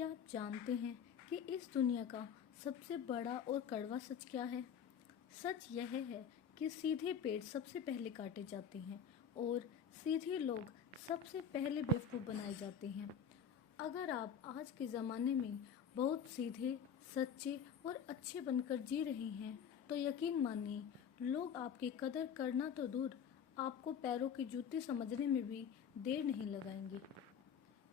क्या आप जानते हैं कि इस दुनिया का सबसे बड़ा और कड़वा सच क्या है? सच यह है कि सीधे पेड़ सबसे पहले काटे जाते हैं और सीधे लोग सबसे पहले बेवकूफ़ बनाए जाते हैं। अगर आप आज के ज़माने में बहुत सीधे, सच्चे और अच्छे बनकर जी रहे हैं, तो यकीन मानिए, लोग आपकी कदर करना तो दूर, आपको पैरों की जूती समझने में भी देर नहीं लगाएंगे।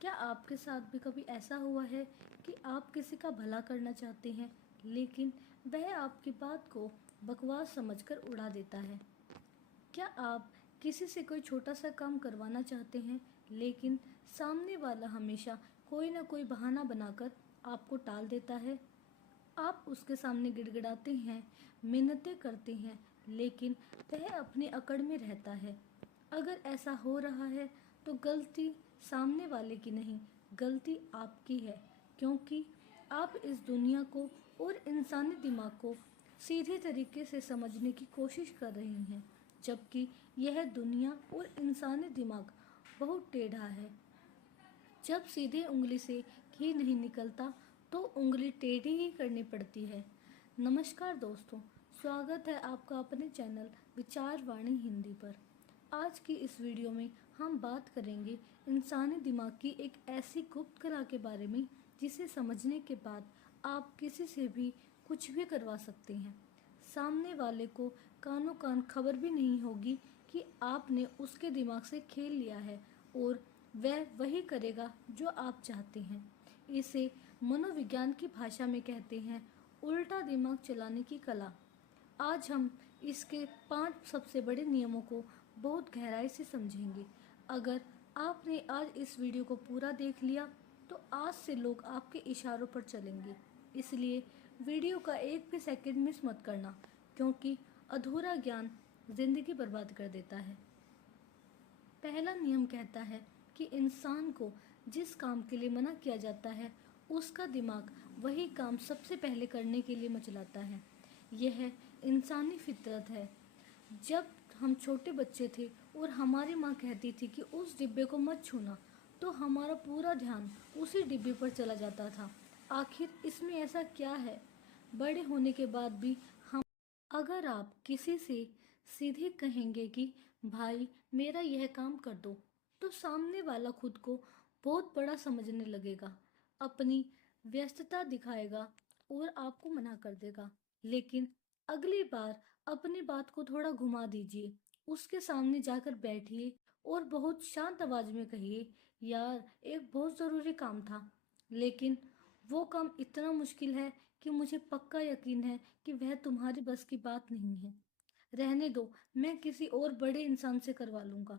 क्या आपके साथ भी कभी ऐसा हुआ है कि आप किसी का भला करना चाहते हैं, लेकिन वह आपकी बात को बकवास समझकर उड़ा देता है? क्या आप किसी से कोई छोटा सा काम करवाना चाहते हैं, लेकिन सामने वाला हमेशा कोई ना कोई बहाना बनाकर आपको टाल देता है? आप उसके सामने गिड़गिड़ाते हैं, मिन्नतें करते हैं, लेकिन वह अपनी अकड़ में रहता है। अगर ऐसा हो रहा है, तो गलती सामने वाले की नहीं, गलती आपकी है, क्योंकि आप इस दुनिया को और इंसानी दिमाग को सीधे तरीके से समझने की कोशिश कर रही हैं, जबकि यह दुनिया और इंसानी दिमाग बहुत टेढ़ा है। जब सीधे उंगली से घी नहीं निकलता, तो उंगली टेढ़ी ही करनी पड़ती है। नमस्कार दोस्तों, स्वागत है आपका अपने चैनल विचार वाणी हिंदी पर। आज की इस वीडियो में हम बात करेंगे इंसानी दिमाग की एक ऐसी गुप्त कला के बारे में, जिसे समझने के बाद आप किसी से भी कुछ भी करवा सकते हैं। सामने वाले को कानों कान खबर भी नहीं होगी कि आपने उसके दिमाग से खेल लिया है, और वह वही करेगा जो आप चाहते हैं। इसे मनोविज्ञान की भाषा में कहते हैं उल्टा दिमाग चलाने की कला। आज हम इसके 5 सबसे बड़े नियमों को बहुत गहराई से समझेंगे। अगर आपने आज इस वीडियो को पूरा देख लिया, तो आज से लोग आपके इशारों पर चलेंगे। इसलिए वीडियो का एक भी सेकंड मिस मत करना, क्योंकि अधूरा ज्ञान जिंदगी बर्बाद कर देता है। पहला नियम कहता है कि इंसान को जिस काम के लिए मना किया जाता है, उसका दिमाग वही काम सबसे पहले करने के लिए मचलाता है। यह इंसानी फितरत है। जब हम छोटे बच्चे थे और हमारी माँ कहती थी कि उस डिब्बे को मत छूना, तो हमारा पूरा ध्यान उसी डिब्बे पर चला जाता था। आखिर इसमें ऐसा क्या है? बड़े होने के बाद भी हम अगर आप किसी से सीधे कहेंगे कि भाई मेरा यह काम कर दो, तो सामने वाला खुद को बहुत बड़ा समझने लगेगा, अपनी व्यस्तता दिखाएगा और आपको मना कर देगा। लेकिन अगली बार अपनी बात को थोड़ा घुमा दीजिए, उसके सामने जाकर बैठिए और बहुत शांत आवाज में कहिए, यार एक बहुत ज़रूरी काम था, लेकिन वो काम इतना मुश्किल है कि मुझे पक्का यकीन है कि वह तुम्हारी बस की बात नहीं है। रहने दो, मैं किसी और बड़े इंसान से करवा लूंगा।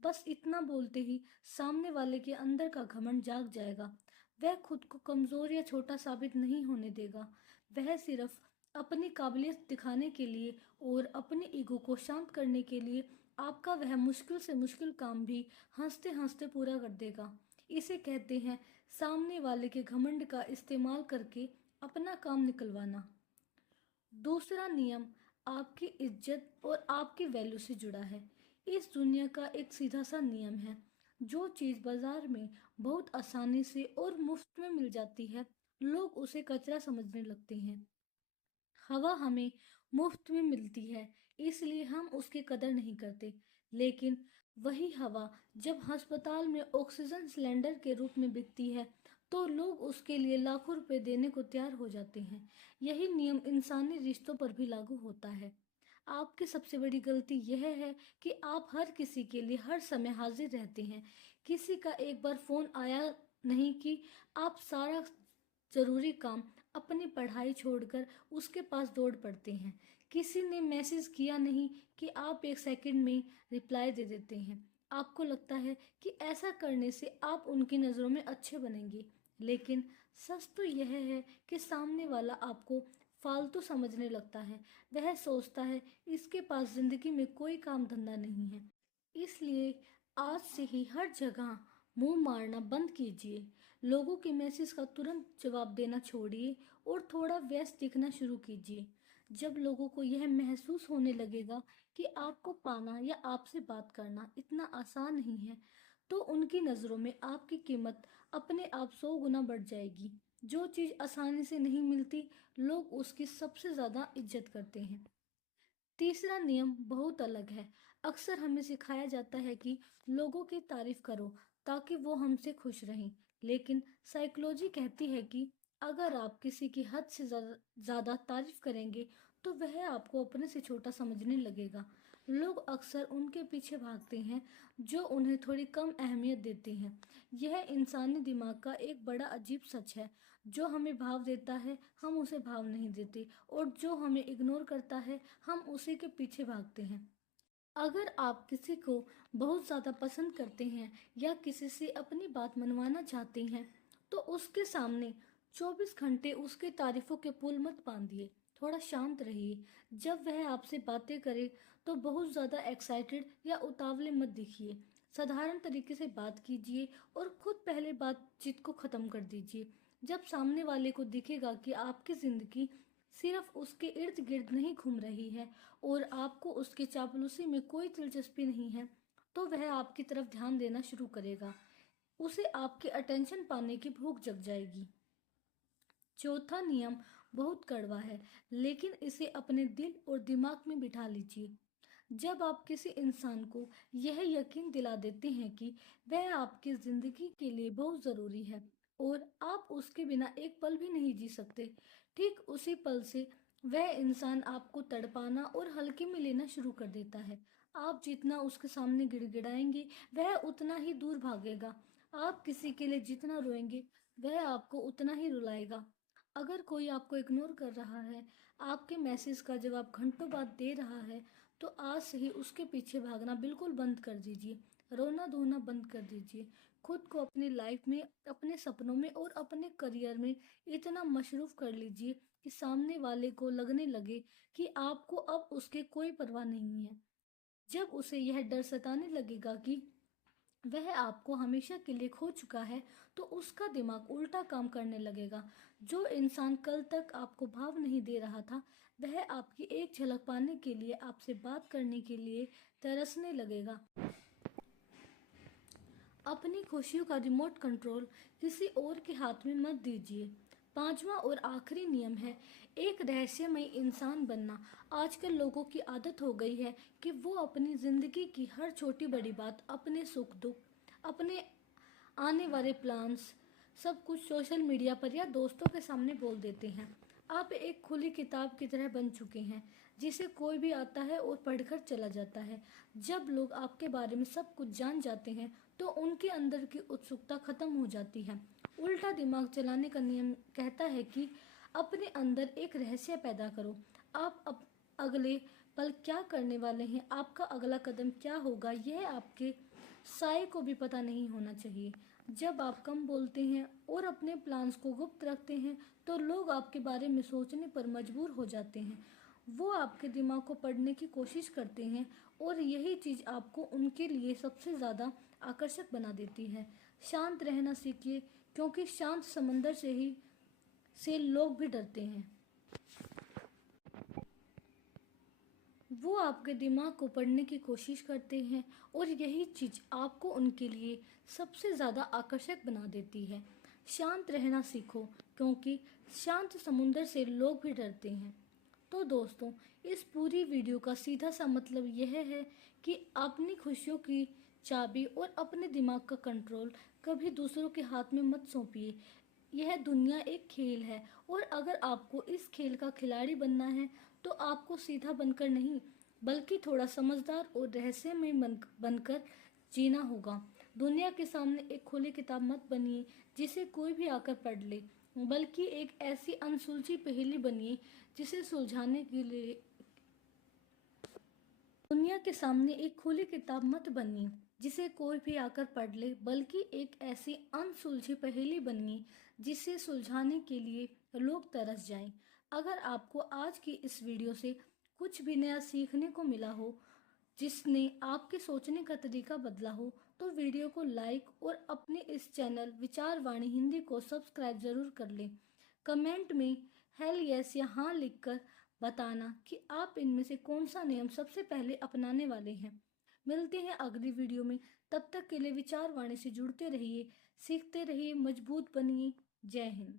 बस इतना बोलते ही सामने वाले के अंदर का घमंड जाग जाएगा। वह खुद को कमजोर या छोटा साबित नहीं होने देगा। वह सिर्फ अपनी काबिलियत दिखाने के लिए और अपने ईगो को शांत करने के लिए आपका वह मुश्किल से मुश्किल काम भी हंसते हंसते पूरा कर देगा। इसे कहते हैं सामने वाले के घमंड का इस्तेमाल करके अपना काम निकलवाना। दूसरा नियम आपकी इज्जत और आपकी वैल्यू से जुड़ा है। इस दुनिया का एक सीधा सा नियम है, जो चीज़ बाजार में बहुत आसानी से और मुफ्त में मिल जाती है, लोग उसे कचरा समझने लगते हैं। हवा हमें मुफ्त में मिलती है, इसलिए हम उसकी कदर नहीं करते। लेकिन वही हवा जब अस्पताल में ऑक्सीजन सिलेंडर के रूप में बिकती है, तो लोग उसके लिए लाखों रुपए देने को तैयार हो जाते हैं। यही नियम इंसानी रिश्तों पर भी लागू होता है। आपकी सबसे बड़ी गलती यह है कि आप हर किसी के लिए हर समय हाजिर रहते हैं। किसी का एक बार फोन आया नहीं कि आप सारा जरूरी काम, अपनी पढ़ाई छोड़कर उसके पास दौड़ पड़ते हैं। किसी ने मैसेज किया नहीं कि आप एक सेकंड में रिप्लाई दे देते हैं। आपको लगता है कि ऐसा करने से आप उनकी नज़रों में अच्छे बनेंगे, लेकिन सच तो यह है कि सामने वाला आपको फालतू समझने लगता है। वह सोचता है इसके पास जिंदगी में कोई काम धंधा नहीं है। इसलिए आज से ही हर जगह मुंह मारना बंद कीजिए। लोगों के मैसेज का तुरंत जवाब देना छोड़िए और थोड़ा व्यस्त दिखना शुरू कीजिए। जब लोगों को यह महसूस होने लगेगा कि आपको पाना या आपसे बात करना इतना आसान नहीं है, तो उनकी नज़रों में आपकी कीमत अपने आप 100 गुना बढ़ जाएगी। जो चीज़ आसानी से नहीं मिलती, लोग उसकी सबसे ज़्यादा इज्जत करते हैं। तीसरा नियम बहुत अलग है। अक्सर हमें सिखाया जाता है कि लोगों की तारीफ करो ताकि वो हमसे खुश रहें। लेकिन साइकोलॉजी कहती है कि अगर आप किसी की हद से ज़्यादा तारीफ करेंगे तो वह आपको अपने से छोटा समझने लगेगा। लोग अक्सर उनके पीछे भागते हैं जो उन्हें थोड़ी कम अहमियत देते हैं। यह इंसानी दिमाग का एक बड़ा अजीब सच है। जो हमें भाव देता है हम उसे भाव नहीं देते, और जो हमें इग्नोर करता है हम उसी के पीछे भागते हैं। अगर आप किसी को बहुत ज़्यादा पसंद करते हैं या किसी से अपनी बात मनवाना चाहते हैं तो उसके सामने 24 घंटे उसके तारीफों के पुल मत बांधिए। थोड़ा शांत रहिए। जब वह आपसे बातें करे तो बहुत ज़्यादा एक्साइटेड या उतावले मत दिखिए। साधारण तरीके से बात कीजिए और खुद पहले बातचीत को ख़त्म कर दीजिए। जब सामने वाले को दिखेगा कि आपकी ज़िंदगी सिर्फ उसके इर्द गिर्द नहीं घूम रही है और आपको उसकी चापलूसी में कोई दिलचस्पी नहीं है, तो वह आपकी तरफ ध्यान देना शुरू करेगा। उसे आपके अटेंशन पाने की भूख जग जाएगी। चौथा नियम बहुत कड़वा है, लेकिन इसे अपने दिल और दिमाग में बिठा लीजिए। जब आप किसी इंसान को यह यकीन दिला देते हैं कि वह आपकी ज़िंदगी के लिए बहुत ज़रूरी है और आप उसके बिना एक पल भी नहीं जी सकते, ठीक उसी पल से वह इंसान आपको तड़पाना और हल्के में लेना शुरू कर देता है। आप जितना उसके सामने गिड़गिड़ाएंगे वह उतना ही दूर भागेगा। आप किसी के लिए जितना रोएंगे वह आपको उतना ही रुलाएगा। अगर कोई आपको इग्नोर कर रहा है, आपके मैसेज का जवाब घंटों बाद दे रहा है, तो आज से ही उसके पीछे भागना बिल्कुल बंद कर दीजिए। रोना धोना बंद कर दीजिए। खुद को अपनी लाइफ में, अपने सपनों में और अपने करियर में इतना मशरूफ कर लीजिए कि सामने वाले को लगने लगे कि आपको अब उसके कोई परवाह नहीं है। जब उसे यह डर सताने लगेगा कि वह आपको हमेशा के लिए खो चुका है, तो उसका दिमाग उल्टा काम करने लगेगा। जो इंसान कल तक आपको भाव नहीं दे रहा था, वह आपकी एक झलक पाने के लिए आपसे बात करने के लिए तरसने लगेगा। अपनी खुशियों का रिमोट कंट्रोल किसी और के हाथ में मत दीजिए। पांचवा और आखिरी नियम है एक रहस्यमय इंसान बनना। आजकल लोगों की आदत हो गई है कि वो अपनी ज़िंदगी की हर छोटी बड़ी बात, अपने सुख दुख, अपने आने वाले प्लान्स, सब कुछ सोशल मीडिया पर या दोस्तों के सामने बोल देते हैं। आप एक खुली किताब की तरह बन चुके हैं जिसे कोई भी आता है और पढ़कर चला जाता है। जब लोग आपके बारे में सब कुछ जान जाते हैं तो उनके अंदर की उत्सुकता खत्म हो जाती है। उल्टा दिमाग चलाने का नियम कहता है कि अपने अंदर एक रहस्य पैदा करो। आप अगले पल क्या करने वाले हैं, आपका अगला कदम क्या होगा, यह आपके साय को भी पता नहीं होना चाहिए। जब आप कम बोलते हैं और अपने प्लान्स को गुप्त रखते हैं तो लोग आपके बारे में सोचने पर मजबूर हो जाते हैं। वो आपके दिमाग को पढ़ने की कोशिश करते हैं और यही चीज़ आपको उनके लिए सबसे ज़्यादा आकर्षक बना देती है। शांत रहना सीखिए, क्योंकि शांत समंदर से लोग भी डरते हैं। वो आपके दिमाग को पढ़ने की कोशिश करते हैं और यही चीज़ आपको उनके लिए सबसे ज़्यादा आकर्षक बना देती है। शांत रहना सीखो, क्योंकि शांत समुंदर से लोग भी डरते हैं। तो दोस्तों, इस पूरी वीडियो का सीधा सा मतलब यह है कि अपनी खुशियों की चाबी और अपने दिमाग का कंट्रोल कभी दूसरों के हाथ में मत सौंपिए। यह दुनिया एक खेल है और अगर आपको इस खेल का खिलाड़ी बनना है तो आपको सीधा बनकर नहीं, बल्कि थोड़ा समझदार और रहस्यमय बनकर जीना होगा। दुनिया के सामने एक खुली किताब मत बनिए जिसे कोई भी आकर पढ़ ले, बल्कि एक ऐसी अनसुलझी पहेली बनिए जिसे सुलझाने के लिए दुनिया के सामने एक खुली किताब मत बनिए जिसे कोई भी आकर पढ़ ले, बल्कि एक ऐसी अनसुलझी पहेली बनिए जिसे सुलझाने के लिए लोग तरस जाएं। अगर आपको आज की इस वीडियो से कुछ भी नया सीखने को मिला हो, जिसने आपके सोचने का तरीका बदला हो, तो वीडियो को लाइक और अपने इस चैनल विचारवाणी हिंदी को सब्सक्राइब जरूर कर लें। कमेंट में हेल यस या हाँ लिखकर बताना कि आप इनमें से कौन सा नियम सबसे पहले अपनाने वाले हैं। मिलते हैं अगली वीडियो में। तब तक के लिए विचारवाणी से जुड़ते रहिए, सीखते रहिए, मजबूत बनिए। जय हिंद।